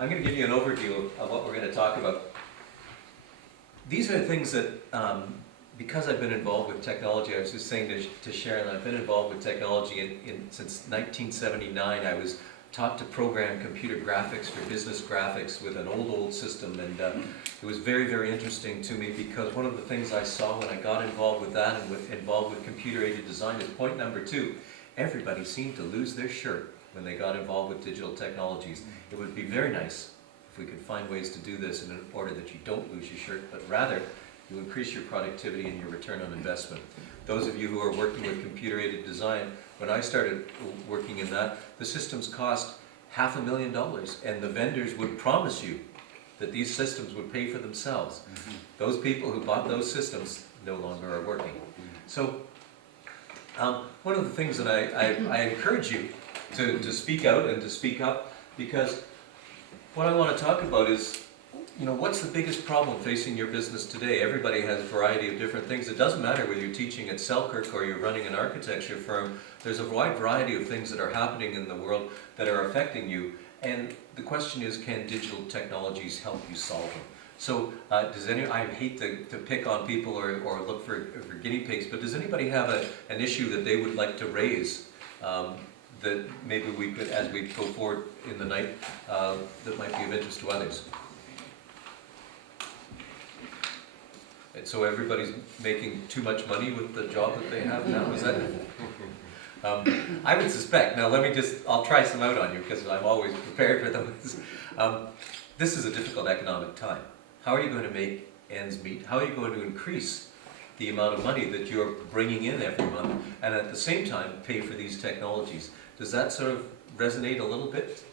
I'm going to give you an overview of what we're going to talk about. These are things that, because I've been involved with technology, I was just saying to Sharon, I've been involved with technology since 1979. I was taught to program computer graphics for business graphics with an old system, and it was very, very interesting to me because one of the things I saw when I got involved with that and involved with computer-aided design is point number 2. Everybody seemed to lose their shirt when they got involved with digital technologies. It would be very nice if we could find ways to do this in order that you don't lose your shirt, but rather you increase your productivity and your return on investment. Those of you who are working with computer-aided design, when I started working in that, the systems cost $500,000, and the vendors would promise you that these systems would pay for themselves. Those people who bought those systems no longer are working. So one of the things that I encourage you to speak out and to speak up, because what I want to talk about is, what's the biggest problem facing your business today? Everybody has a variety of different things. It doesn't matter whether you're teaching at Selkirk or you're running an architecture firm. There's a wide variety of things that are happening in the world that are affecting you. And the question is, can digital technologies help you solve them? So I hate to pick on people or look for guinea pigs, but does anybody have an issue that they would like to raise that maybe we could, as we go forward in the night, that might be of interest to others? And so everybody's making too much money with the job that they have now, is that it? I would suspect, now I'll try some out on you because I'm always prepared for those. This is a difficult economic time. How are you going to make ends meet? How are you going to increase the amount of money that you're bringing in every month and at the same time pay for these technologies? Does that sort of resonate a little bit?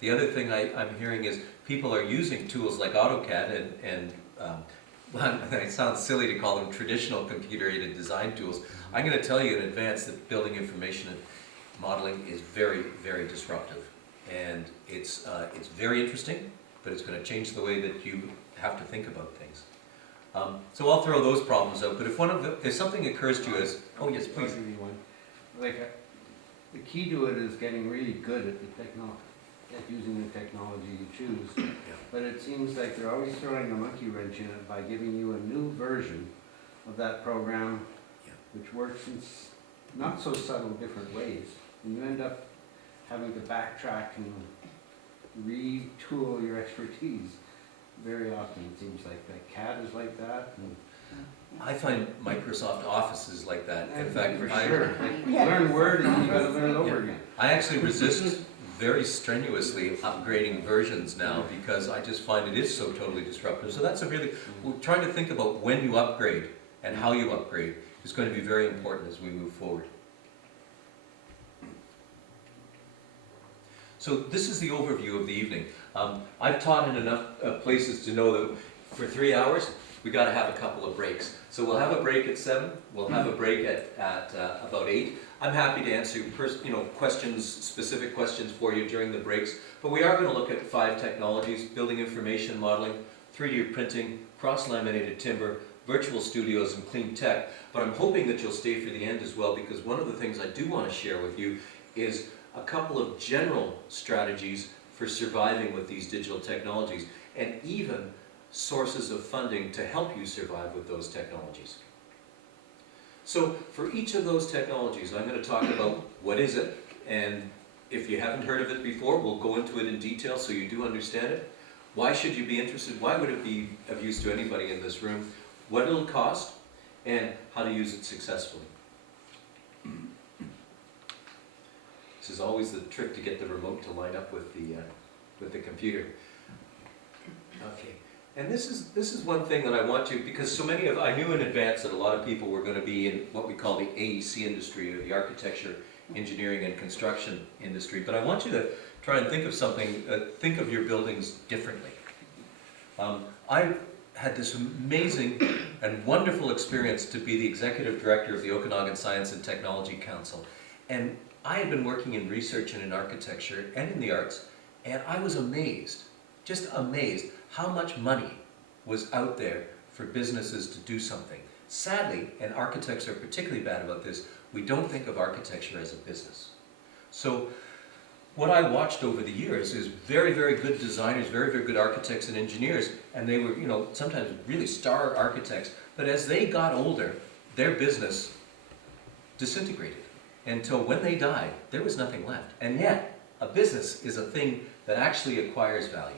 The other thing I'm hearing is people are using tools like AutoCAD and it sounds silly to call them traditional computer-aided design tools. I'm going to tell you in advance that building information and modeling is very, very disruptive. And it's very interesting, but it's going to change the way that you have to think about things. So I'll throw those problems out, but if something occurs to you as, oh yes, please. The key to it is getting really good at at using the technology you choose. Yeah. But it seems like they're always throwing a monkey wrench in it by giving you a new version of that program, which works in not so subtle different ways. And you end up having to backtrack and retool your expertise. Very often it seems like CAD is like that. I find Microsoft Office is like that. In fact, learn Word and you've got to learn it over again. I actually resist very strenuously upgrading versions now because I just find it is so totally disruptive. So that's we're trying to think about when you upgrade and how you upgrade is going to be very important as we move forward. So this is the overview of the evening. I've taught in enough places to know that for 3 hours, we got to have a couple of breaks. So we'll have a break at 7. We'll have a break at about 8. I'm happy to answer questions, specific questions for you during the breaks. But we are going to look at 5 technologies: building information modeling, 3D printing, cross-laminated timber, virtual studios, and clean tech. But I'm hoping that you'll stay for the end as well, because one of the things I do want to share with you is a couple of general strategies for surviving with these digital technologies, and even sources of funding to help you survive with those technologies. So for each of those technologies, I'm going to talk about what is it, and if you haven't heard of it before, we'll go into it in detail so you do understand it. Why should you be interested? Why would it be of use to anybody in this room? What it'll cost, and how to use it successfully. This is always the trick to get the remote to line up with the computer. Okay. And this is one thing that I want to, because I knew in advance that a lot of people were going to be in what we call the AEC industry, or the architecture, engineering, and construction industry. But I want you to try and think of something, think of your buildings differently. I had this amazing and wonderful experience to be the executive director of the Okanagan Science and Technology Council. And I had been working in research and in architecture and in the arts, and I was amazed, just amazed, how much money was out there for businesses to do something. Sadly, and architects are particularly bad about this, we don't think of architecture as a business. So what I watched over the years is very, very good designers, very, very good architects and engineers, and they were, you know, sometimes really star architects, but as they got older, their business disintegrated until when they died, there was nothing left. And yet, a business is a thing that actually acquires value.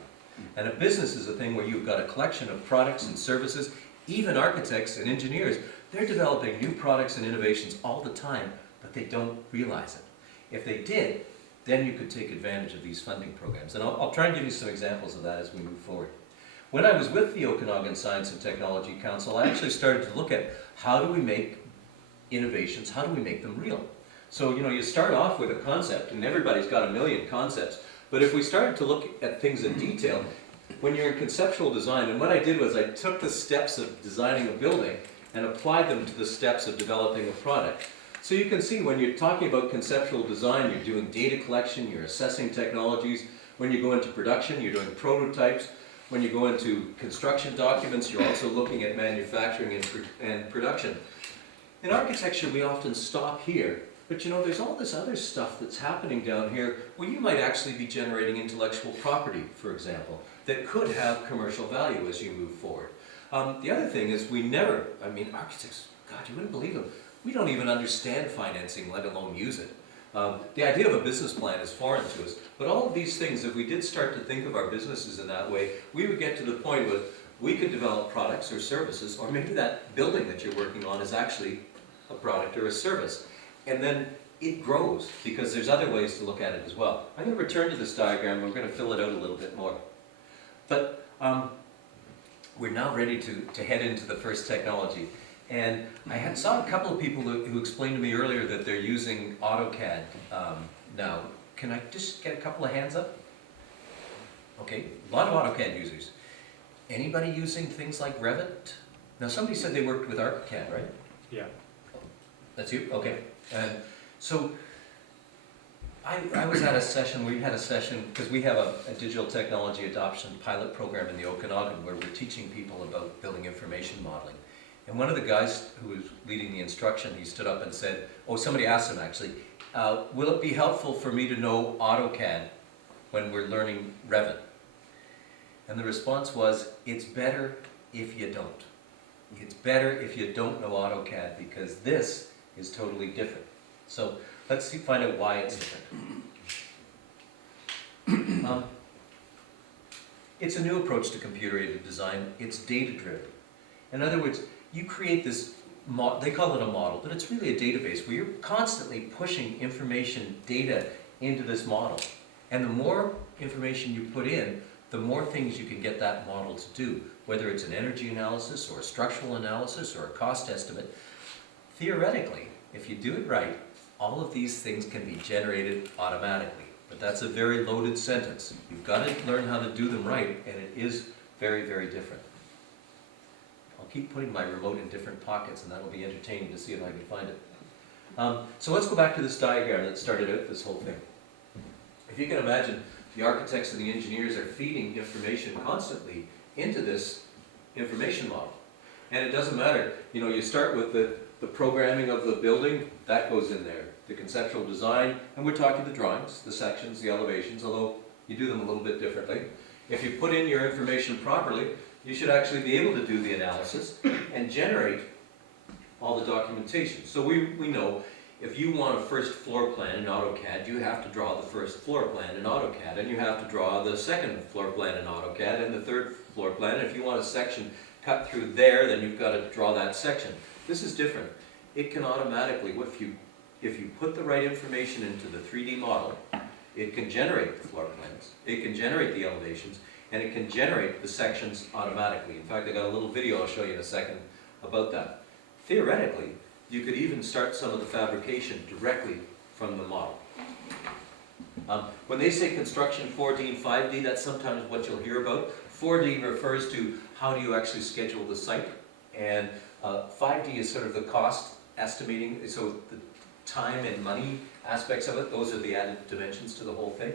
And a business is a thing where you've got a collection of products and services. Even architects and engineers, they're developing new products and innovations all the time, but they don't realize it. If they did, then you could take advantage of these funding programs. And I'll try and give you some examples of that as we move forward. When I was with the Okanagan Science and Technology Council, I actually started to look at how do we make innovations, how do we make them real? So, you know, you start off with a concept, and everybody's got a million concepts, but if we started to look at things in detail, when you're in conceptual design, and what I did was I took the steps of designing a building and applied them to the steps of developing a product. So you can see when you're talking about conceptual design, you're doing data collection, you're assessing technologies. When you go into production, you're doing prototypes. When you go into construction documents, you're also looking at manufacturing and production. In architecture, we often stop here, but you know, there's all this other stuff that's happening down here where you might actually be generating intellectual property, for example, that could have commercial value as you move forward. The other thing is architects, God, you wouldn't believe them. We don't even understand financing, let alone use it. The idea of a business plan is foreign to us, but all of these things, if we did start to think of our businesses in that way, we would get to the point where we could develop products or services, or maybe that building that you're working on is actually a product or a service. And then it grows, because there's other ways to look at it as well. I'm going to return to this diagram, and we're going to fill it out a little bit more. But we're now ready to head into the first technology. And I saw a couple of people who explained to me earlier that they're using AutoCAD now. Can I just get a couple of hands up? Okay, a lot of AutoCAD users. Anybody using things like Revit? Now somebody said they worked with ArchiCAD, right? Yeah. That's you? Okay. And so I was at a session, we had a session, because we have a digital technology adoption pilot program in the Okanagan where we're teaching people about building information modeling. And one of the guys who was leading the instruction, he stood up and said, somebody asked him actually, will it be helpful for me to know AutoCAD when we're learning Revit? And the response was, it's better if you don't. It's better if you don't know AutoCAD, because this is totally different. So let's find out why it's different. It's a new approach to computer-aided design. It's data-driven. In other words, you create this, they call it a model, but it's really a database where you're constantly pushing information, data into this model. And the more information you put in, the more things you can get that model to do, whether it's an energy analysis or a structural analysis or a cost estimate. Theoretically, if you do it right, all of these things can be generated automatically. But that's a very loaded sentence. You've got to learn how to do them right, and it is very, very different. I'll keep putting my remote in different pockets, and that'll be entertaining to see if I can find it. So let's go back to this diagram that started out this whole thing. If you can imagine, the architects and the engineers are feeding information constantly into this information model. And it doesn't matter, you start with the programming of the building, that goes in there. The conceptual design, and we're talking the drawings, the sections, the elevations, although you do them a little bit differently. If you put in your information properly, you should actually be able to do the analysis and generate all the documentation. So we know if you want a first floor plan in AutoCAD, you have to draw the first floor plan in AutoCAD, and you have to draw the second floor plan in AutoCAD, and the third floor plan. If you want a section cut through there, then you've got to draw that section. This is different. It can automatically, if you put the right information into the 3D model, it can generate the floor plans, it can generate the elevations, and it can generate the sections automatically. In fact, I got a little video I'll show you in a second about that. Theoretically, you could even start some of the fabrication directly from the model. When they say construction 4D and 5D, that's sometimes what you'll hear about. 4D refers to how do you actually schedule the site, and 5D is sort of the cost estimating, so the time and money aspects of it, those are the added dimensions to the whole thing.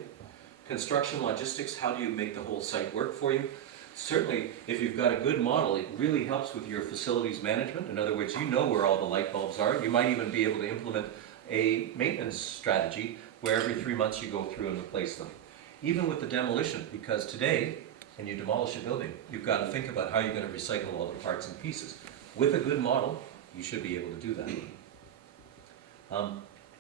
Construction logistics, how do you make the whole site work for you? Certainly, if you've got a good model, it really helps with your facilities management. In other words, you know where all the light bulbs are. You might even be able to implement a maintenance strategy where every 3 months you go through and replace them. Even with the demolition, because today, when you demolish a building, you've got to think about how you're going to recycle all the parts and pieces. With a good model, you should be able to do that. Let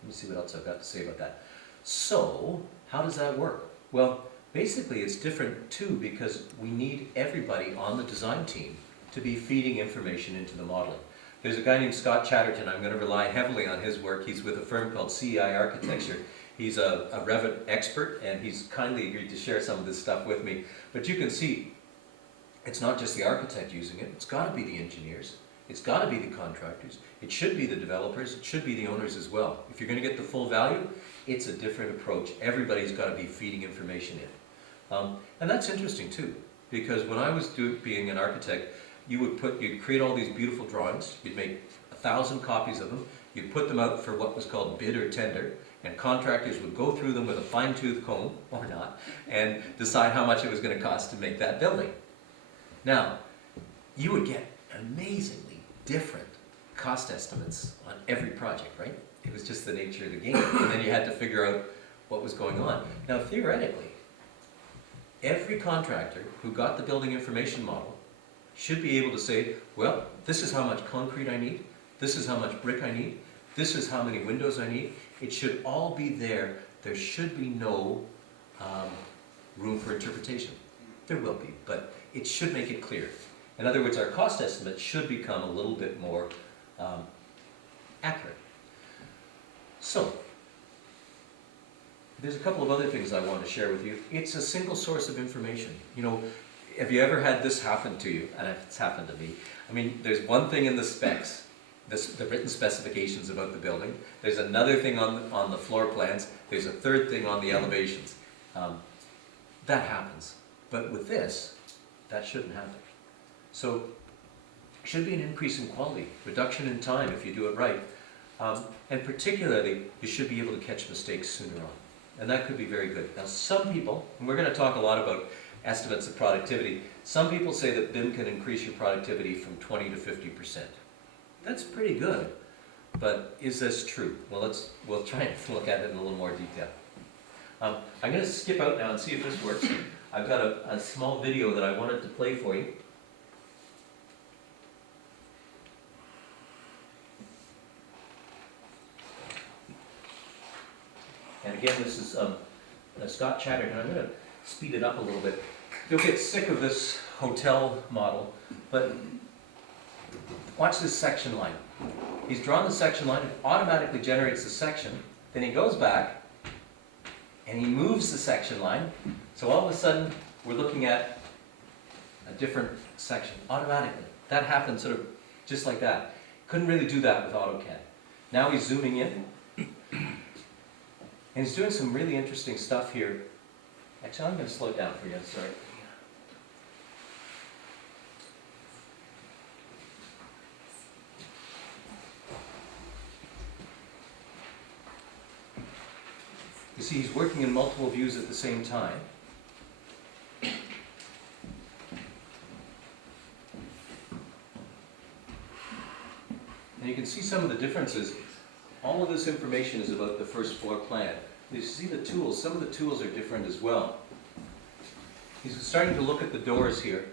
me see what else I've got to say about that. So, how does that work? Well, basically it's different too, because we need everybody on the design team to be feeding information into the modeling. There's a guy named Scott Chatterton. I'm going to rely heavily on his work. He's with a firm called CEI Architecture. He's a Revit expert, and he's kindly agreed to share some of this stuff with me. But you can see, it's not just the architect using it. It's got to be the engineers. It's got to be the contractors. It should be the developers. It should be the owners as well. If you're going to get the full value, it's a different approach. Everybody's got to be feeding information in. And that's interesting too, because when I was being an architect, you'd create all these beautiful drawings. You'd make 1,000 copies of them. You'd put them out for what was called bid or tender, and contractors would go through them with a fine-tooth comb, or not, and decide how much it was going to cost to make that building. Now, you would get amazingly different cost estimates on every project, right? It was just the nature of the game, and then you had to figure out what was going on. Now, theoretically, every contractor who got the building information model should be able to say, well, this is how much concrete I need, this is how much brick I need, this is how many windows I need. It should all be there. There should be no room for interpretation. There will be, but it should make it clear. In other words, our cost estimate should become a little bit more accurate. So, there's a couple of other things I want to share with you. It's a single source of information. You know, have you ever had this happen to you? And it's happened to me. I mean, there's one thing in the specs, the written specifications about the building. There's another thing on the floor plans. There's a third thing on the elevations. That happens. But with this, that shouldn't happen. So, should be an increase in quality, reduction in time if you do it right. And particularly, you should be able to catch mistakes sooner on. And that could be very good. Now some people, and we're going to talk a lot about estimates of productivity, some people say that BIM can increase your productivity from 20 to 50%. That's pretty good. But is this true? Well, we'll try and look at it in a little more detail. I'm going to skip out now and see if this works. I've got a small video that I wanted to play for you. And again, this is Scott Chatterton. I'm going to speed it up a little bit. You'll get sick of this hotel model, but watch this section line. He's drawn the section line, it automatically generates the section, then he goes back and he moves the section line, so all of a sudden we're looking at a different section automatically. That happened sort of just like that. Couldn't really do that with AutoCAD. Now he's zooming in, and he's doing some really interesting stuff here. Actually, I'm going to slow it down for you, sorry. You see, he's working in multiple views at the same time. And you can see some of the differences. All of this information is about the first floor plan. You see the tools, some of the tools are different as well. He's starting to look at the doors here.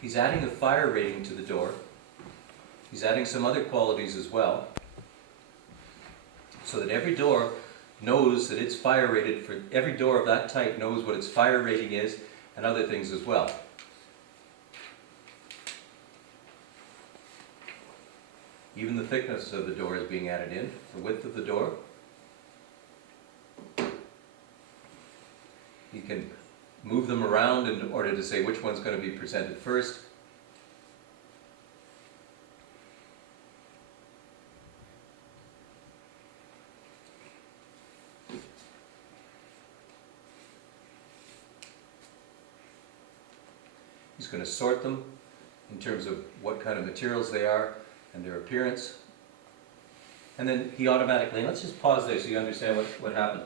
He's adding a fire rating to the door. He's adding some other qualities as well, so that every door knows that it's fire rated for, every door of that type knows what its fire rating is, and other things as well. Even the thickness of the door is being added in, the width of the door. You can move them around in order to say which one's going to be presented first. He's going to sort them in terms of what kind of materials they are and their appearance. And then he automatically, let's just pause there so you understand what happened.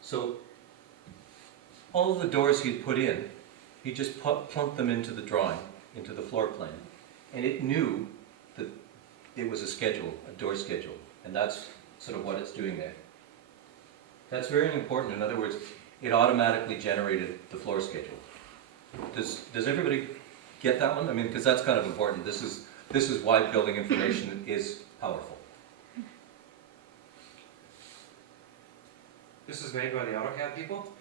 So all of the doors he'd put in, he just plunked them into the drawing, into the floor plan. And it knew that it was a schedule, a door schedule, and that's sort of what it's doing there. That's very important. In other words, it automatically generated the floor schedule. Does everybody get that one? I mean, because that's kind of important. This is why building information is powerful. This is made by the AutoCAD people?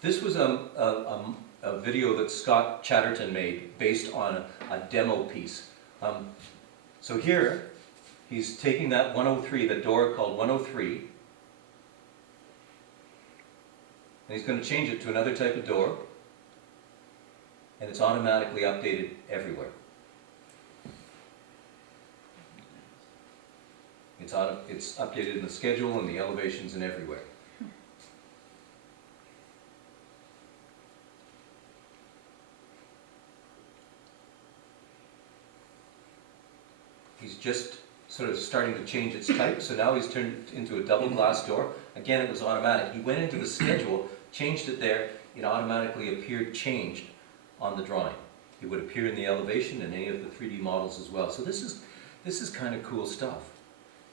This was a video that Scott Chatterton made based on a demo piece. So here, he's taking that 103, the door called 103, and he's going to change it to another type of door, and it's automatically updated everywhere. It's updated in the schedule and the elevations and everywhere. He's just sort of starting to change its type, so now he's turned it into a double glass door. Again, it was automatic. He went into the schedule, changed it there, it automatically appeared changed on the drawing. It would appear in the elevation and any of the 3D models as well. So this is kind of cool stuff.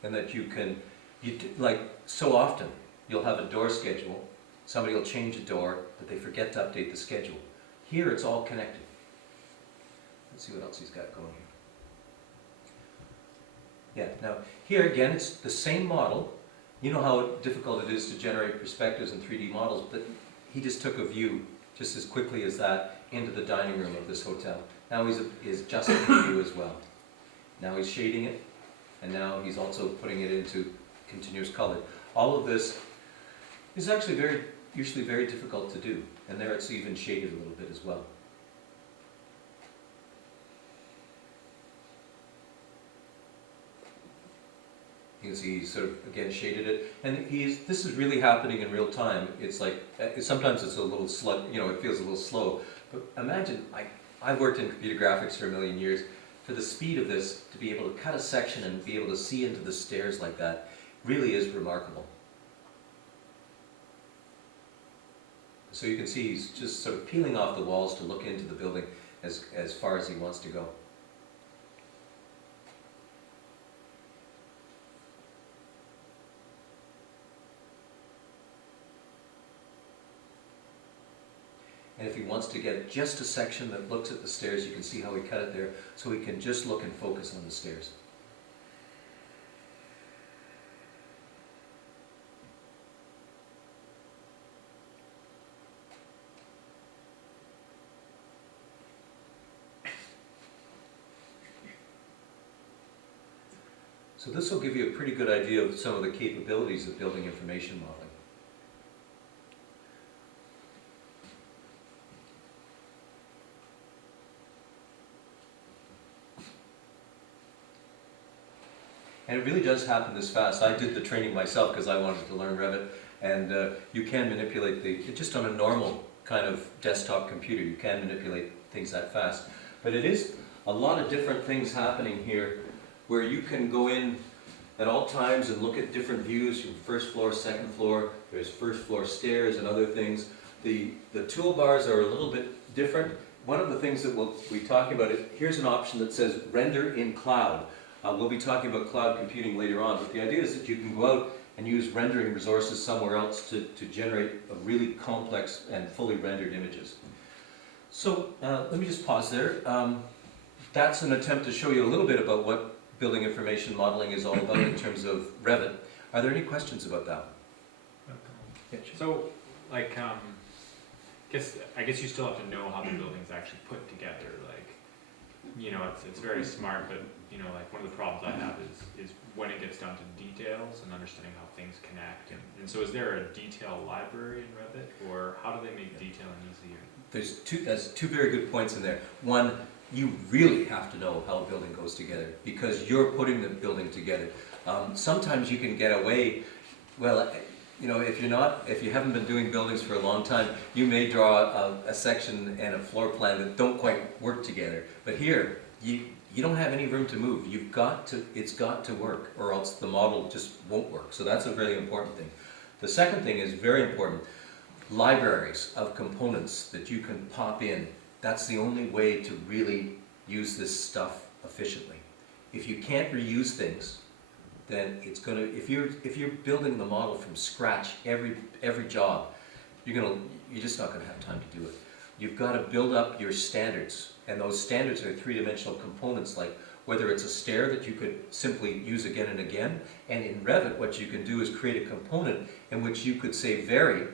And that like so often, you'll have a door schedule, somebody will change a door, but they forget to update the schedule. Here it's all connected. Let's see what else he's got going here. Yeah, now here again, it's the same model. You know how difficult it is to generate perspectives in 3D models, but he just took a view just as quickly as that into the dining room of this hotel. Now he's adjusting the view as well. Now he's shading it, and now he's also putting it into continuous color. All of this is actually usually very difficult to do, and there it's even shaded a little bit as well. You can see he's sort of, again, shaded it, and this is really happening in real time. It's like, sometimes it's a little slow, it feels a little slow, but imagine, I've worked in computer graphics for a million years. For the speed of this, to be able to cut a section and be able to see into the stairs like that, really is remarkable. So you can see he's just sort of peeling off the walls to look into the building as far as he wants to go. And if he wants to get just a section that looks at the stairs, you can see how he cut it there, so he can just look and focus on the stairs. So this will give you a pretty good idea of some of the capabilities of building information modeling. And it really does happen this fast. I did the training myself because I wanted to learn Revit, and you can manipulate just on a normal kind of desktop computer, you can manipulate things that fast. But it is a lot of different things happening here where you can go in at all times and look at different views from first floor, second floor, there's first floor stairs and other things. The toolbars are a little bit different. One of the things that we'll be talking about, here's an option that says render in cloud. We'll be talking about cloud computing later on, but the idea is that you can go out and use rendering resources somewhere else to generate a really complex and fully rendered images. So let me just pause there. That's an attempt to show you a little bit about what building information modeling is all about in terms of Revit. Are there any questions about that? Yeah, sure. So, like, I guess you still have to know how the building's actually put together. Like, it's very smart, but like one of the problems I have is when it gets down to details and understanding how things connect. And so, is there a detail library in Revit, or how do they make detailing easier? There's two very good points in there. One, you really have to know how a building goes together because you're putting the building together. Sometimes you can get away, well, if you haven't been doing buildings for a long time, you may draw a section and a floor plan that don't quite work together. But here, you don't have any room to move. It's got to work, or else the model just won't work. So that's a really important thing. The second thing is very important. Libraries of components that you can pop in. That's the only way to really use this stuff efficiently. if you can't reuse things, then it's gonna, if you're building the model from scratch, every job, you're just not gonna have time to do it. You've gotta build up your standards, and those standards are three-dimensional components, like whether it's a stair that you could simply use again and again, and in Revit, what you can do is create a component in which you could say vary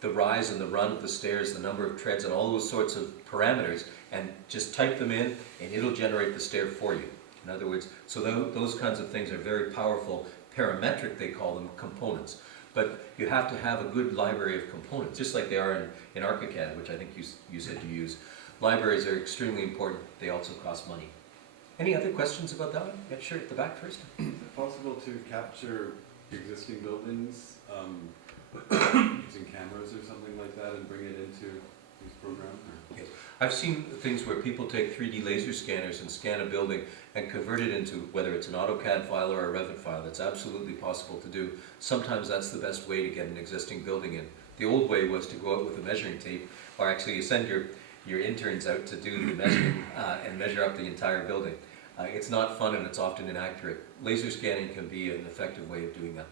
the rise and the run of the stairs, the number of treads, and all those sorts of parameters, and just type them in, and it'll generate the stair for you. In other words, so those kinds of things are very powerful, parametric, they call them, components. But you have to have a good library of components, just like they are in ArchiCAD, which I think you said you use. Libraries are extremely important. They also cost money. Any other questions about that one? Yeah, sure, at the back first. Is it possible to capture existing buildings using cameras or something like that and bring it into these programs? Yes. I've seen things where people take 3D laser scanners and scan a building and convert it into, whether it's an AutoCAD file or a Revit file. That's absolutely possible to do. Sometimes that's the best way to get an existing building in. The old way was to go out with a measuring tape, or actually you send your interns out to do the measuring and measure up the entire building. It's not fun and it's often inaccurate. Laser scanning can be an effective way of doing that.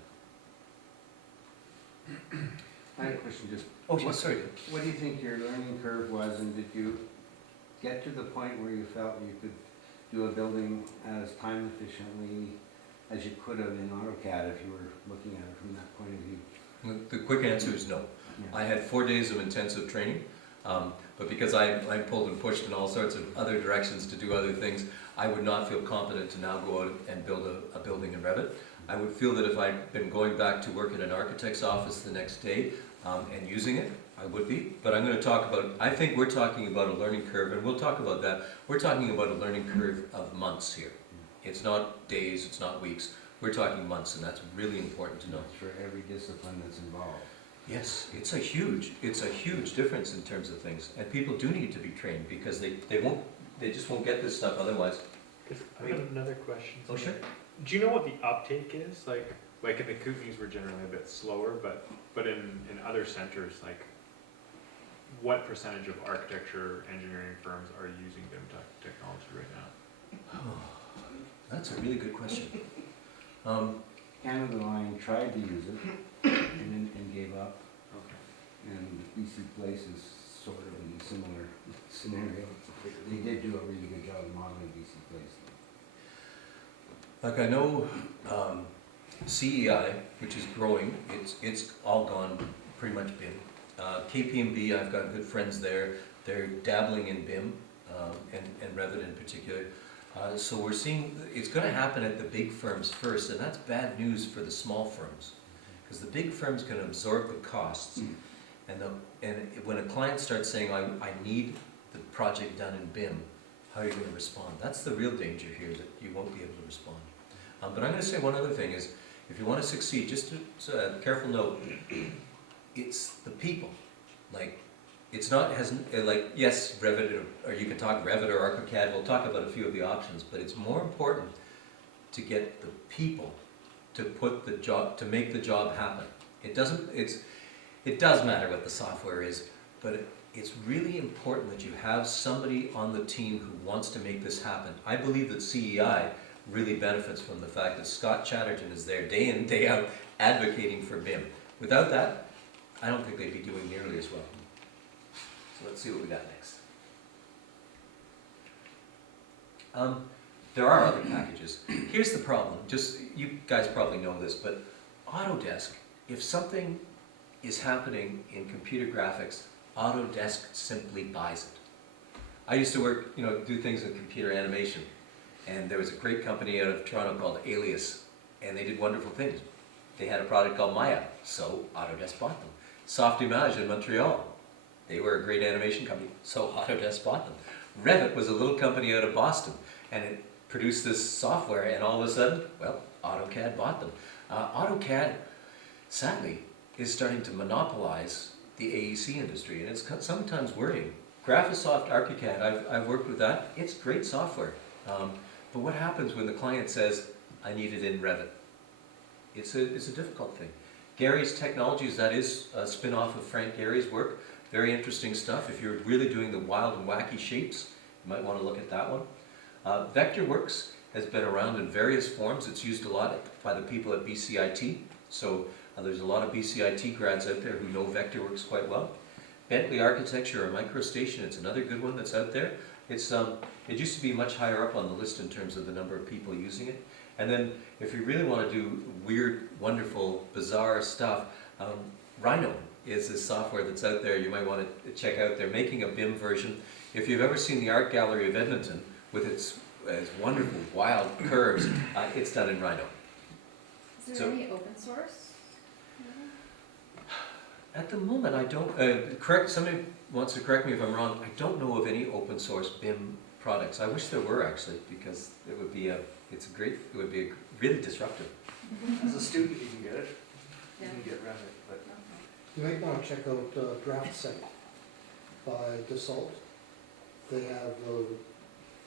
I have a question, just, Oh, yes, sorry. what do you think your learning curve was, and did you get to the point where you felt you could do a building as time efficiently as you could have in AutoCAD if you were looking at it from that point of view? The quick answer is no. Yeah. I had 4 days of intensive training, but because I'm pulled and pushed in all sorts of other directions to do other things, I would not feel competent to now go out and build a building in Revit. I would feel that if I'd been going back to work in an architect's office the next day and using it, I would be. But I'm going to talk about, I think we're talking about a learning curve, and we'll talk about that. We're talking about a learning curve of months here. It's not days, it's not weeks. We're talking months, and that's really important to know. It's for every discipline that's involved. Yes, it's a huge difference in terms of things, and people do need to be trained because they just won't get this stuff otherwise. I have another question. Oh, sure. Do you know what the uptake is? Like in the Kootenays, we're generally a bit slower, but in other centers, like what percentage of architecture engineering firms are using BIM technology right now? That's a really good question. Canada Line tried to use it and gave up, Okay. and BC Place is sort of in a similar scenario. They did do a really good job of modeling BC Place. Like I know CEI, which is growing, it's all gone pretty much BIM. KPMB, I've got good friends there. They're dabbling in BIM and Revit in particular. So we're seeing it's going to happen at the big firms first, and that's bad news for the small firms, because the big firms can absorb the costs, and when a client starts saying, I need the project done in BIM, how are you going to respond? That's the real danger here, that you won't be able to respond. But I'm going to say one other thing is, if you want to succeed, just a careful note, it's the people. Like, it's not, like, yes, Revit, or you can talk Revit or ArchiCAD, we'll talk about a few of the options, but it's more important to get the people to put the job, to make the job happen. It does matter what the software is, but it's really important that you have somebody on the team who wants to make this happen. I believe that CEI really benefits from the fact that Scott Chatterton is there day in, day out, advocating for BIM. Without that, I don't think they'd be doing nearly as well. So let's see what we got next. There are other packages. Here's the problem, just, you guys probably know this, but Autodesk, if something is happening in computer graphics, Autodesk simply buys it. I used to work, do things in computer animation, and there was a great company out of Toronto called Alias, and they did wonderful things. They had a product called Maya, so Autodesk bought them. Softimage in Montreal, they were a great animation company, so Autodesk bought them. Revit was a little company out of Boston, and it produced this software, and all of a sudden, well, AutoCAD bought them. AutoCAD, sadly, is starting to monopolize the AEC industry, and it's sometimes worrying. Graphisoft ArchiCAD, I've worked with that. It's great software. But what happens when the client says, I need it in Revit? It's a difficult thing. Gary's Technologies, that is a spin-off of Frank Gary's work. Very interesting stuff. If you're really doing the wild and wacky shapes, you might want to look at that one. Vectorworks has been around in various forms. It's used a lot by the people at BCIT. So there's a lot of BCIT grads out there who know Vectorworks quite well. Bentley Architecture or MicroStation, it's another good one that's out there. It's it used to be much higher up on the list in terms of the number of people using it. And then if you really want to do weird, wonderful, bizarre stuff, Rhino is this software that's out there you might want to check out. They're making a BIM version. If you've ever seen the Art Gallery of Edmonton with its wonderful, wild curves, it's done in Rhino. Is there any open source? At the moment, I don't, somebody wants to correct me if I'm wrong, I don't know of any open source BIM products. I wish there were actually, because it would be really disruptive. As a student, you can get it, you Yeah. can get around it, but You might want to check out DraftSite by Dassault. They have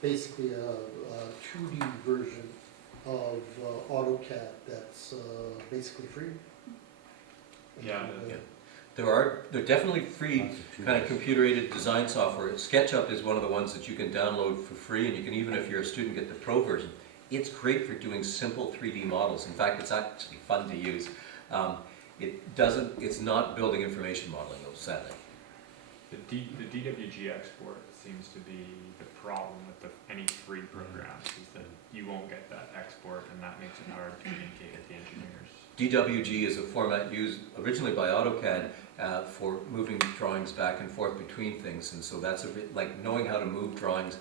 basically a 2D version of AutoCAD that's basically free. Yeah, Yeah. They're definitely free kind of computer-aided design software. SketchUp is one of the ones that you can download for free, and you can, even if you're a student, get the pro version. It's great for doing simple 3D models. In fact, it's actually fun to use. It's not building information modeling though, sadly. The DWG export seems to be the problem with any free programs, is that you won't get that export, and that makes it hard to communicate with the engineers. DWG is a format used originally by AutoCAD for moving drawings back and forth between things, and so that's a bit like knowing how to move drawings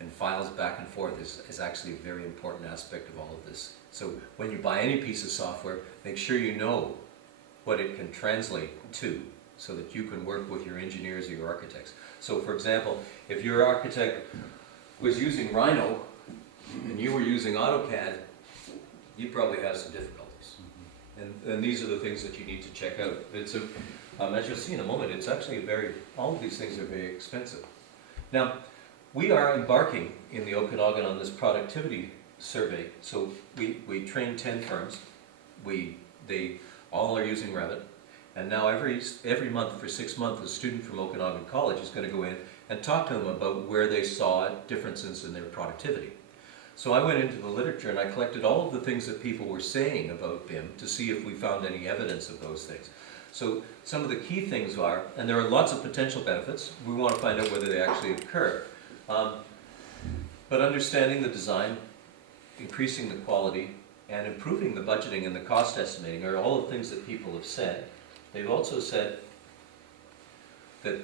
and files back and forth is actually a very important aspect of all of this. So when you buy any piece of software, make sure you know what it can translate to, so that you can work with your engineers or your architects. So for example, if your architect was using Rhino and you were using AutoCAD, you'd probably have some difficulties. And these are the things that you need to check out. As you'll see in a moment, it's actually all of these things are very expensive. Now, we are embarking in the Okanagan on this productivity survey. So we train 10 firms. They all are using Revit. And now every month for 6 months, a student from Okanagan College is going to go in and talk to them about where they saw differences in their productivity. So I went into the literature and I collected all of the things that people were saying about BIM to see if we found any evidence of those things. So some of the key things are, and there are lots of potential benefits, we want to find out whether they actually occur. But understanding the design, increasing the quality, and improving the budgeting and the cost estimating are all the things that people have said. They've also said that,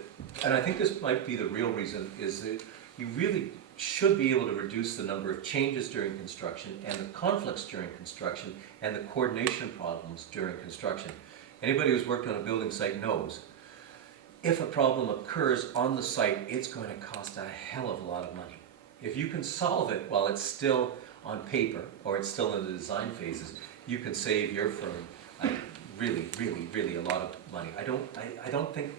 and I think this might be the real reason, is that you really should be able to reduce the number of changes during construction and the conflicts during construction and the coordination problems during construction. Anybody who's worked on a building site knows if a problem occurs on the site, it's going to cost a hell of a lot of money. If you can solve it while it's still on paper or it's still in the design phases, you can save your firm really a lot of money. I don't think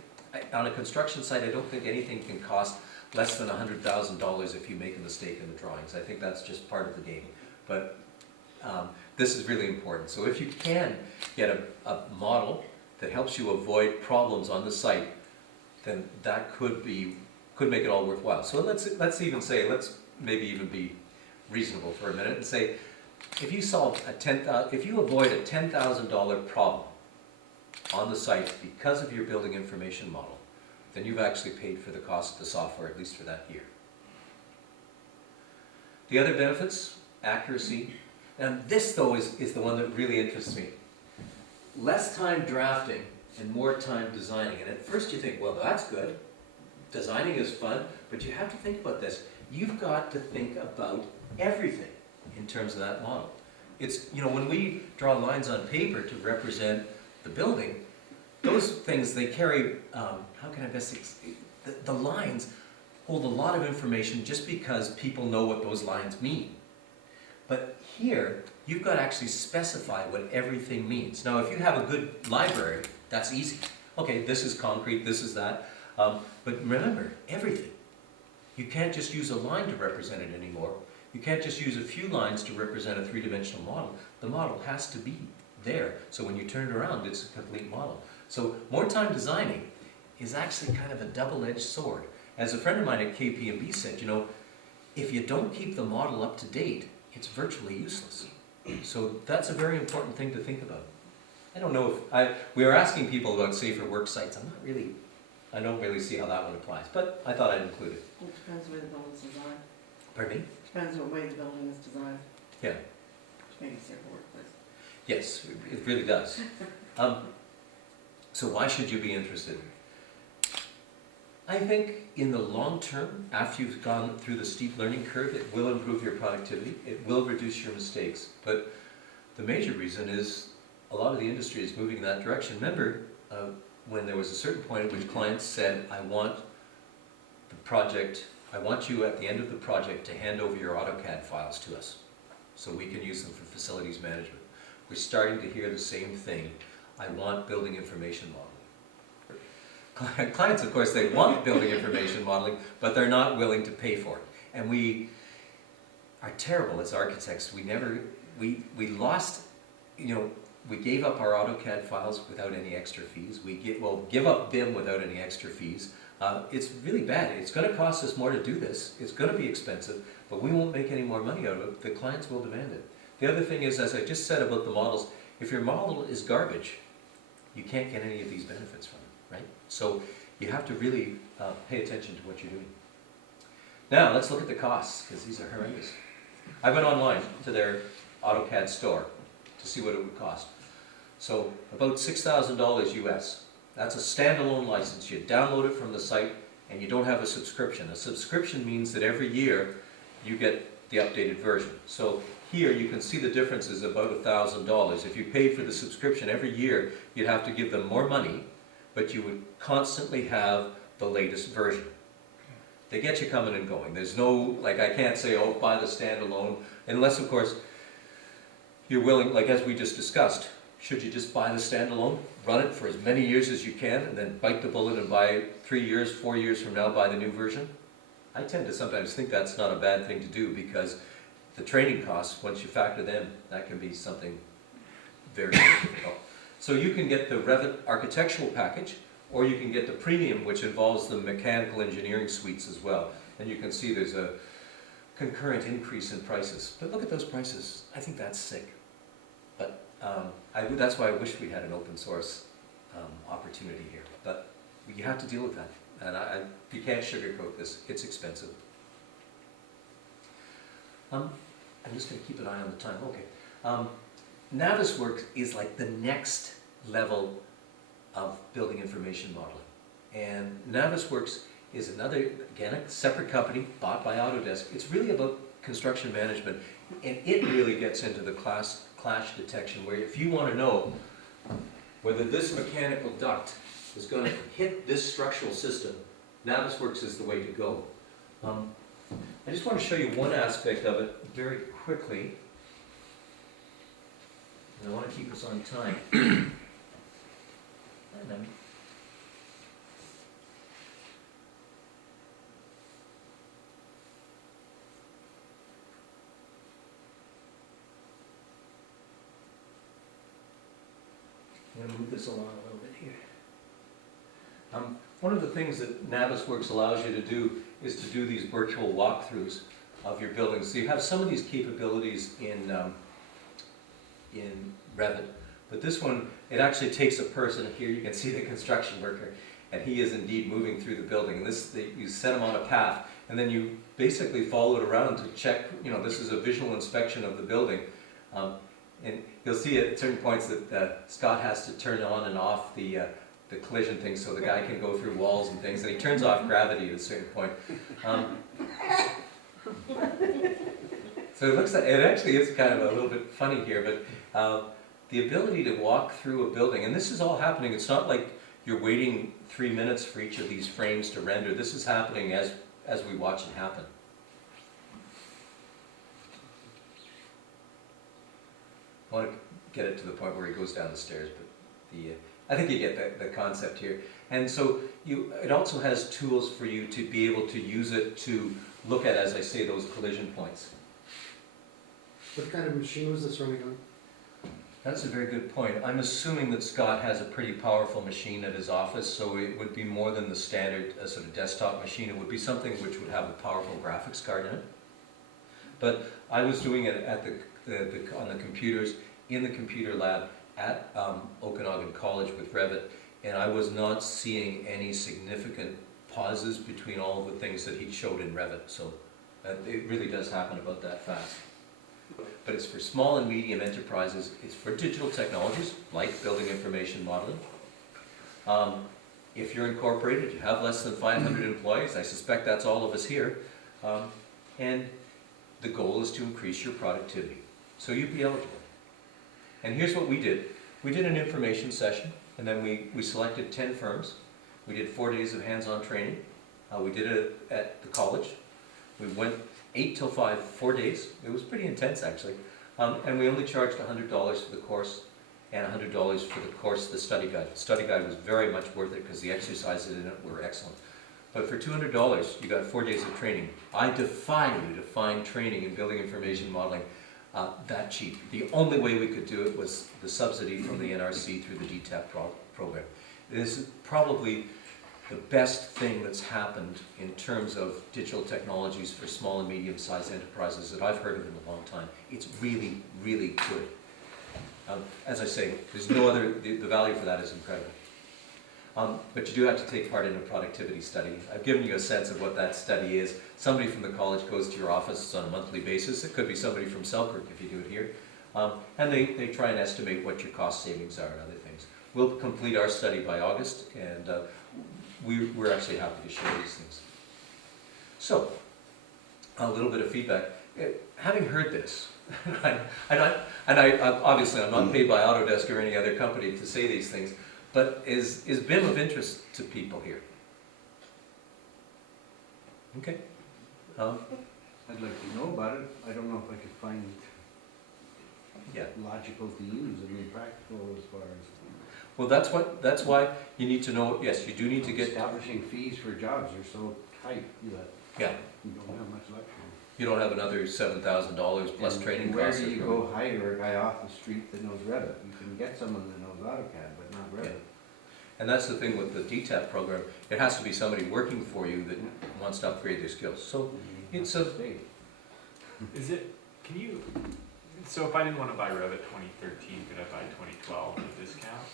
on a construction site, I don't think anything can cost less than $100,000 if you make a mistake in the drawings. I think that's just part of the game. But this is really important. So if you can get a model that helps you avoid problems on the site, then that could make it all worthwhile. So let's maybe even be reasonable for a minute and say, if you avoid a $10,000 problem on the site because of your building information model, then you've actually paid for the cost of the software, at least for that year. The other benefits, accuracy. And this, though, is the one that really interests me. Less time drafting and more time designing. And at first you think, well, that's good. Designing is fun, but you have to think about this. You've got to think about everything in terms of that model. It's, when we draw lines on paper to represent the building, those things, they carry, how can I best explain? The lines hold a lot of information just because people know what those lines mean. But here, you've got to actually specify what everything means. Now, if you have a good library, that's easy. Okay, this is concrete, this is that. But remember, everything. You can't just use a line to represent it anymore. You can't just use a few lines to represent a three-dimensional model. The model has to be there. So when you turn it around, it's a complete model. So more time designing is actually kind of a double-edged sword. As a friend of mine at KPMB said, if you don't keep the model up to date, it's virtually useless. So that's a very important thing to think about. I don't know we are asking people about safer work sites. I don't really see how that one applies, but I thought I'd include it. It depends the way the building's designed. Pardon me? Depends what way the building is designed. Yeah. Which makes it safer workplace. Yes, it really does. So why should you be interested? I think in the long term, after you've gone through the steep learning curve, it will improve your productivity, it will reduce your mistakes. But the major reason is a lot of the industry is moving in that direction. Remember when there was a certain point at which clients said, I want you at the end of the project to hand over your AutoCAD files to us so we can use them for facilities management. We're starting to hear the same thing. I want building information modeling. Clients, of course, they want building information modeling, but they're not willing to pay for it. And we are terrible as architects. We lost, we gave up our AutoCAD files without any extra fees. Give up BIM without any extra fees. It's really bad. It's going to cost us more to do this. It's going to be expensive, but we won't make any more money out of it. The clients will demand it. The other thing is, as I just said about the models, if your model is garbage, you can't get any of these benefits from it, right? So you have to really pay attention to what you're doing. Now, let's look at the costs, because these are horrendous. I went online to their AutoCAD store to see what it would cost. So about $6,000 US. That's a standalone license. You download it from the site and you don't have a subscription. A subscription means that every year you get the updated version. So here you can see the difference is about $1,000. If you paid for the subscription every year, you'd have to give them more money, but you would constantly have the latest version. They get you coming and going. There's no, I can't say, oh, buy the standalone, unless, of course, you're willing, as we just discussed, should you just buy the standalone, run it for as many years as you can, and then bite the bullet and buy 3 years, 4 years from now, buy the new version? I tend to sometimes think that's not a bad thing to do, because the training costs, once you factor them, that can be something very, very difficult. So you can get the Revit architectural package, or you can get the premium, which involves the mechanical engineering suites as well. And you can see there's a concurrent increase in prices. But look at those prices. I think that's sick. But that's why I wish we had an open source opportunity here. But you have to deal with that. And you can't sugarcoat this. It's expensive. I'm just going to keep an eye on the time. Okay. Navisworks is like the next level of building information modeling. And Navisworks is another, again, a separate company bought by Autodesk. It's really about construction management, and it really gets into the clash detection, where if you want to know whether this mechanical duct is going to hit this structural system, Navisworks is the way to go. I just want to show you one aspect of it very quickly. And I want to keep us on time. And I'm going to move this along a little bit here. One of the things that Navisworks allows you to do is to do these virtual walkthroughs of your buildings. So you have some of these capabilities in Revit, but this one, it actually takes a person. Here you can see the construction worker, and he is indeed moving through the building. And you set him on a path, and then you basically follow it around to check, this is a visual inspection of the building. And you'll see at certain points that Scott has to turn on and off the collision thing so the guy can go through walls and things, and he turns off gravity at a certain point. So it looks like, it actually is kind of a little bit funny here, but the ability to walk through a building, and this is all happening, it's not like you're waiting 3 minutes for each of these frames to render. This is happening as we watch it happen. I want to get it to the point where he goes down the stairs, but I think you get the concept here. And so it also has tools for you to be able to use it to look at, as I say, those collision points. What kind of machine was this running on? That's a very good point. I'm assuming that Scott has a pretty powerful machine at his office, so it would be more than the standard sort of desktop machine. It would be something which would have a powerful graphics card in it. But I was doing it at on the computers, in the computer lab at Okanagan College with Revit, and I was not seeing any significant pauses between all of the things that he showed in Revit, so it really does happen about that fast. But it's for small and medium enterprises, it's for digital technologies, like building information modeling. If you're incorporated, you have less than 500 employees, I suspect that's all of us here, and the goal is to increase your productivity, so you'd be eligible. And here's what we did. We did an information session, and then we selected 10 firms. We did 4 days of hands-on training. We did it at the college. We went 8 till 5, 4 days. It was pretty intense, actually. And we only charged $100 for the course and $100 for the course, the study guide. The study guide was very much worth it because the exercises in it were excellent. But for $200, you got 4 days of training. I defy you to find training in building information modeling that cheap. The only way we could do it was the subsidy from the NRC through the DTAP program. It is probably the best thing that's happened in terms of digital technologies for small and medium-sized enterprises that I've heard of in a long time. It's really, really good. As I say, there's no other, the value for that is incredible. But you do have to take part in a productivity study. I've given you a sense of what that study is. Somebody from the college goes to your office on a monthly basis. It could be somebody from Selkirk if you do it here. And they try and estimate what your cost savings are and other things. We'll complete our study by August, and we're actually happy to share these things. So, a little bit of feedback. Having heard this, obviously I'm not paid by Autodesk or any other company to say these things, but is BIM of interest to people here? Okay. I'd like to know about it. I don't know if I could find Yeah. it logical to use, I mean, practical as far as. Well, that's why you need to know, yes, you do need to get, Establishing fees for jobs are so tight that yeah, you don't have much luxury. you don't have another $7,000 plus And training where costs. do if you you're- go hire a guy off the street that knows Revit? You can get someone that knows AutoCAD, but not Revit. And that's the thing with the DTAP program, it has to be somebody working for you that wants to upgrade their skills. So it's a, Is it, can you, so if I didn't wanna buy Revit 2013, could I buy 2012 at a discount?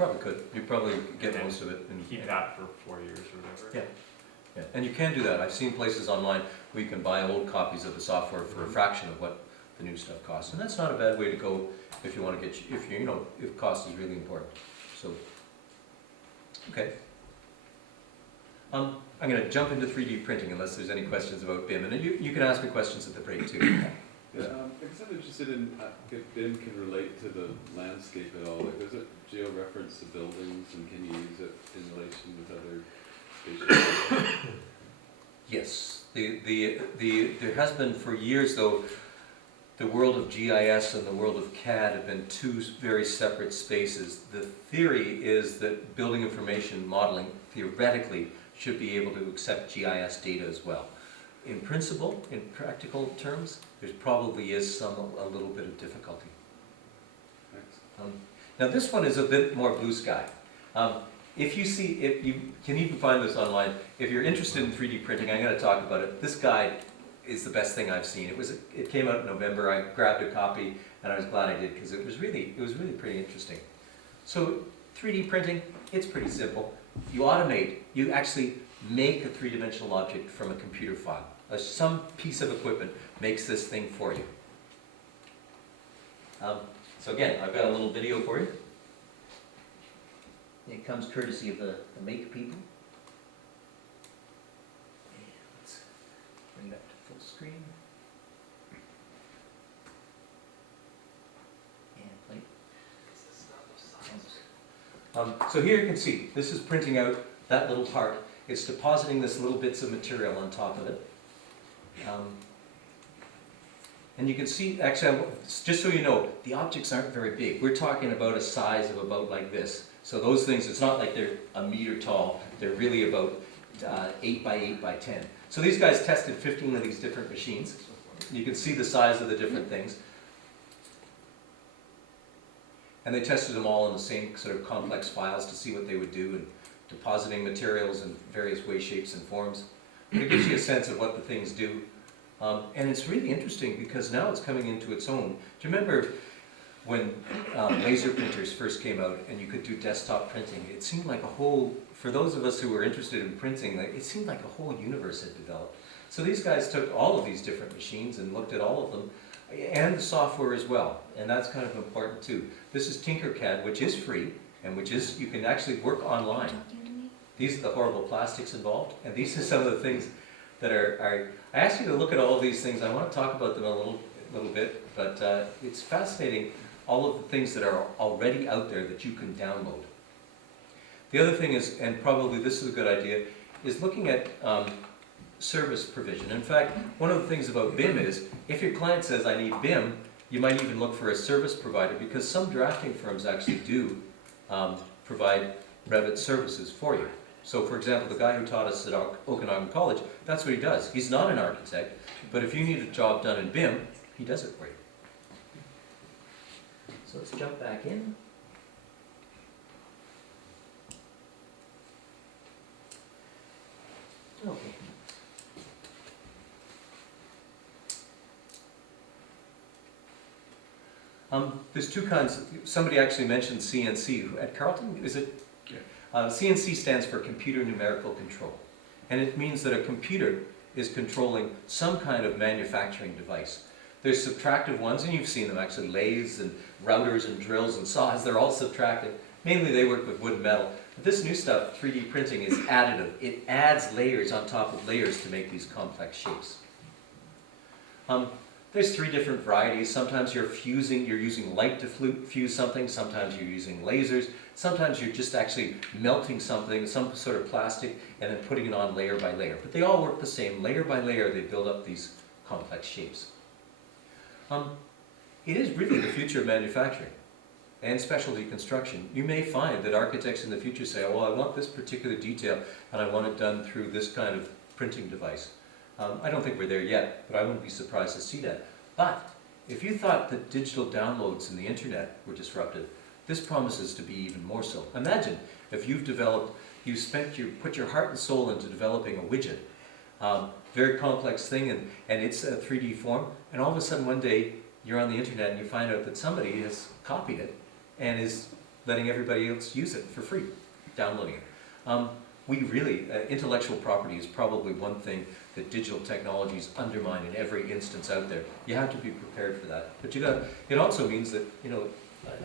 probably could, you probably get most of it. And Keep that for 4 years or whatever? Yeah. Yeah, and you can do that. I've seen places online where you can buy old copies of the software for a fraction of what the new stuff costs. And that's not a bad way to go if you want to get, if you know, if cost is really important. So, okay. I'm going to jump into 3D printing unless there's any questions about BIM. And you can ask me questions at the break too. Yeah, I guess I'm interested in if BIM can relate to the landscape at all. Like, does it geo-reference the buildings, and can you use it in relation with other spatial? Yes, there has been for years though, the world of GIS and the world of CAD have been two very separate spaces. The theory is that building information modeling theoretically should be able to accept GIS data as well. In principle, in practical terms, there probably is a little bit of difficulty. Thanks. Now this one is a bit more blue sky. If you can even find this online, if you're interested in 3D printing, I'm going to talk about it. This guide is the best thing I've seen. It came out in November. I grabbed a copy and I was glad I did because it was really pretty interesting. So 3D printing, it's pretty simple. You automate. You actually make a three-dimensional object from a computer file. Some piece of equipment makes this thing for you. So again, I've got a little video for you. It comes courtesy of the Make people. And let's bring that to full screen. And play. So here you can see, this is printing out that little part. It's depositing this little bits of material on top of it. And you can see, actually, just so you know, the objects aren't very big. We're talking about a size of about like this. So those things, it's not like they're a meter tall. They're really about 8 by 8 by 10. So these guys tested 15 of these different machines. You can see the size of the different things. And they tested them all in the same sort of complex files to see what they would do, and depositing materials in various ways, shapes, and forms. But it gives you a sense of what the things do. And it's really interesting because now it's coming into its own. Do you remember when laser printers first came out and you could do desktop printing? It seemed like a whole, for those of us who were interested in printing, like, it seemed like a whole universe had developed. So these guys took all of these different machines and looked at all of them, and the software as well, and that's kind of important too. This is Tinkercad, which is free, and which is, you can actually work online. Talking to me? These are the horrible plastics involved, and these are some of the things that are I asked you to look at all of these things. I want to talk about them a little bit, but it's fascinating, all of the things that are already out there that you can download. The other thing is, and probably this is a good idea, is looking at service provision. In fact, one of the things about BIM is, if your client says, I need BIM, you might even look for a service provider, because some drafting firms actually do provide Revit services for you. So for example, the guy who taught us at Okanagan College, that's what he does. He's not an architect, but if you need a job done in BIM, he does it for you. So let's jump back in. Okay. There's two kinds. Somebody actually mentioned CNC at Carleton. Is it? Yeah. CNC stands for Computer Numerical Control, and it means that a computer is controlling some kind of manufacturing device. There's subtractive ones, and you've seen them actually, lathes and routers and drills and saws. They're all subtractive. Mainly they work with wood and metal. But this new stuff, 3D printing, is additive. It adds layers on top of layers to make these complex shapes. There's three different varieties. Sometimes you're using light to fuse something. Sometimes you're using lasers. Sometimes you're just actually melting something, some sort of plastic, and then putting it on layer by layer. But they all work the same. Layer by layer, they build up these complex shapes. It is really the future of manufacturing and specialty construction. You may find that architects in the future say, oh, well, I want this particular detail, and I want it done through this kind of printing device. I don't think we're there yet, but I wouldn't be surprised to see that. But if you thought that digital downloads and the internet were disruptive, this promises to be even more so. Imagine if you've put your heart and soul into developing a widget, very complex thing, and it's a 3D form, and all of a sudden one day you're on the internet and you find out that somebody has copied it and is letting everybody else use it for free, downloading it. We really, intellectual property is probably one thing that digital technologies undermine in every instance out there. You have to be prepared for that. But it also means that,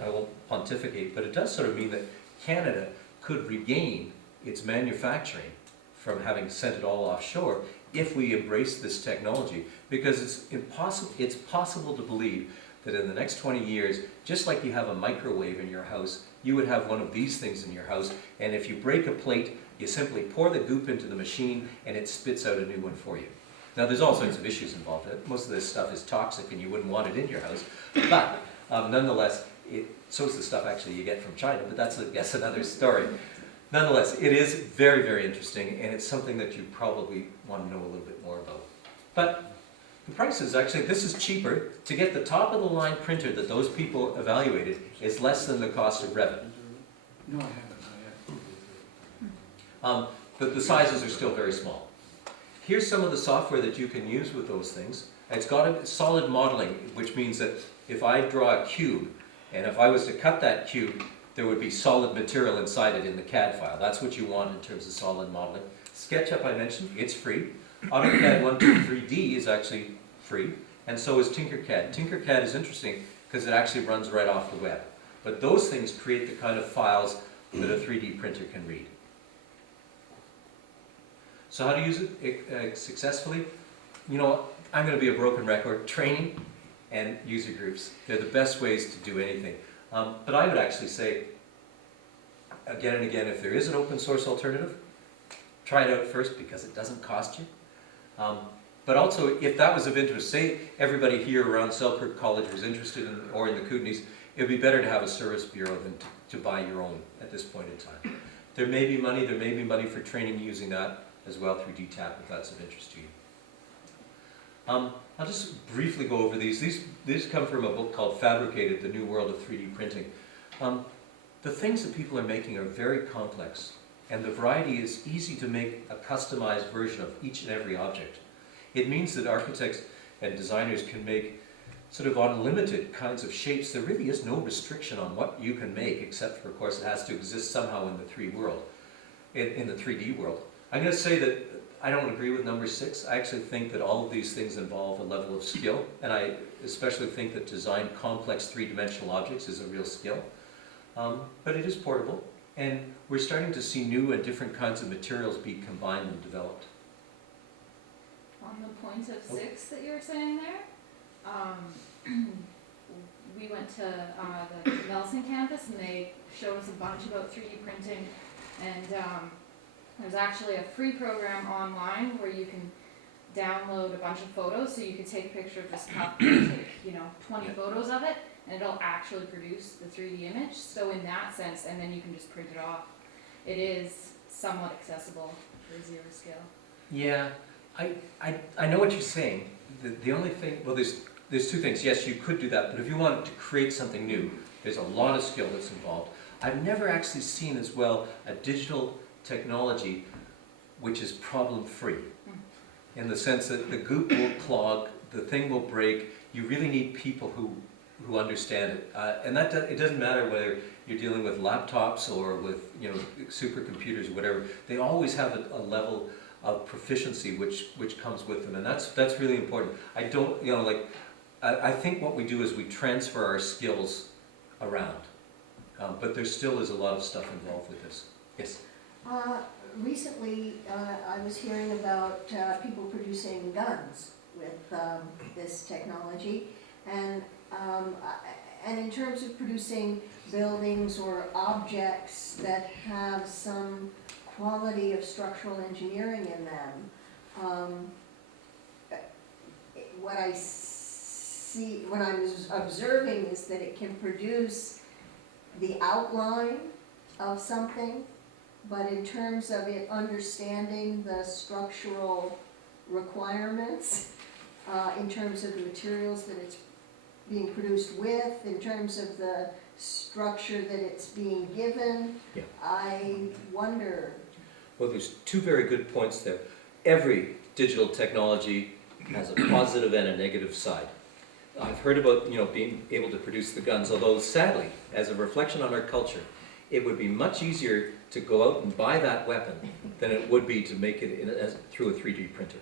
I won't pontificate, but it does sort of mean that Canada could regain its manufacturing from having sent it all offshore if we embrace this technology, because it's possible to believe that in the next 20 years, just like you have a microwave in your house, you would have one of these things in your house, and if you break a plate, you simply pour the goop into the machine and it spits out a new one for you. Now there's all sorts of issues involved. Most of this stuff is toxic and you wouldn't want it in your house, but nonetheless, so is the stuff actually you get from China, but that's, I guess, another story. Nonetheless, it is very, very interesting, and it's something that you probably want to know a little bit more about. But the prices, actually, this is cheaper. To get the top of the line printer that those people evaluated is less than the cost of Revit. No, I haven't, not yet. But the sizes are still very small. Here's some of the software that you can use with those things. It's got a solid modeling, which means that if I draw a cube, and if I was to cut that cube, there would be solid material inside it in the CAD file. That's what you want in terms of solid modeling. SketchUp, I mentioned, it's free. AutoCAD 123D is actually free, and so is Tinkercad. Tinkercad is interesting because it actually runs right off the web. But those things create the kind of files that a 3D printer can read. So how to use it successfully? I'm going to be a broken record. Training and user groups. They're the best ways to do anything. But I would actually say, again and again, if there is an open source alternative, try it out first because it doesn't cost you. But also, if that was of interest, say everybody here around Selkirk College was interested in, or in the Kootenays, it would be better to have a service bureau than to buy your own at this point in time. There may be money for training using that as well through DTAP if that's of interest to you. I'll just briefly go over these. These come from a book called Fabricated, The New World of 3D Printing. The things that people are making are very complex, and the variety is easy to make a customized version of each and every object. It means that architects and designers can make sort of unlimited kinds of shapes. There really is no restriction on what you can make, except for, of course, it has to exist somehow in the 3D world. I'm going to say that I don't agree with number 6. I actually think that all of these things involve a level of skill, and I especially think that design complex three-dimensional objects is a real skill. But it is portable, and we're starting to see new and different kinds of materials be combined and developed. On the point of 6 that you were saying there, we went to the Nelson campus and they showed us a bunch about 3D printing, and there's actually a free program online where you can download a bunch of photos, so you could take a picture of this cup and take, 20 photos of it, and it'll actually produce the 3D image. So in that sense, and then you can just print it off. It is somewhat accessible for zero scale. Yeah, I know what you're saying. The only thing, well, there's two things. Yes, you could do that, but if you wanted to create something new, there's a lot of skill that's involved. I've never actually seen as well a digital technology which is problem-free, in the sense that the goop will clog, the thing will break. You really need people who understand it, and it doesn't matter whether you're dealing with laptops or with supercomputers or whatever. They always have a level of proficiency which comes with them, and that's really important. I don't I think what we do is we transfer our skills around, but there still is a lot of stuff involved with this. Yes. Recently, I was hearing about people producing guns with this technology, and in terms of producing buildings or objects that have some quality of structural engineering in them, what I'm observing is that it can produce the outline of something, but in terms of it understanding the structural requirements, in terms of the materials that it's being produced with, in terms of the structure that it's being given, Yeah. I wonder. Well, there's two very good points there. Every digital technology has a positive and a negative side. I've heard about being able to produce the guns, although sadly, as a reflection on our culture, it would be much easier to go out and buy that weapon than it would be to make it through a 3D printer.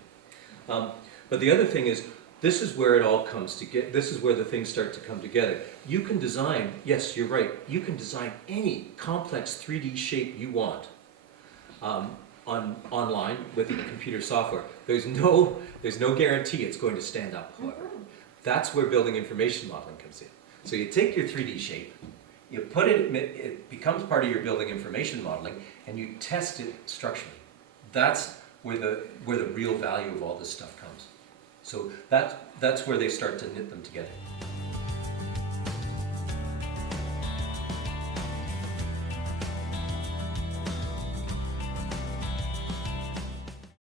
But the other thing is, this is where it all comes together. This is where the things start to come together. You can design, yes, you're right, you can design any complex 3D shape you want online with computer software. There's no guarantee it's going to stand up, however. That's where building information modeling comes in. So you take your 3D shape, you put it becomes part of your building information modeling, and you test it structurally. That's where the real value of all this stuff comes. So that's where they start to knit them together.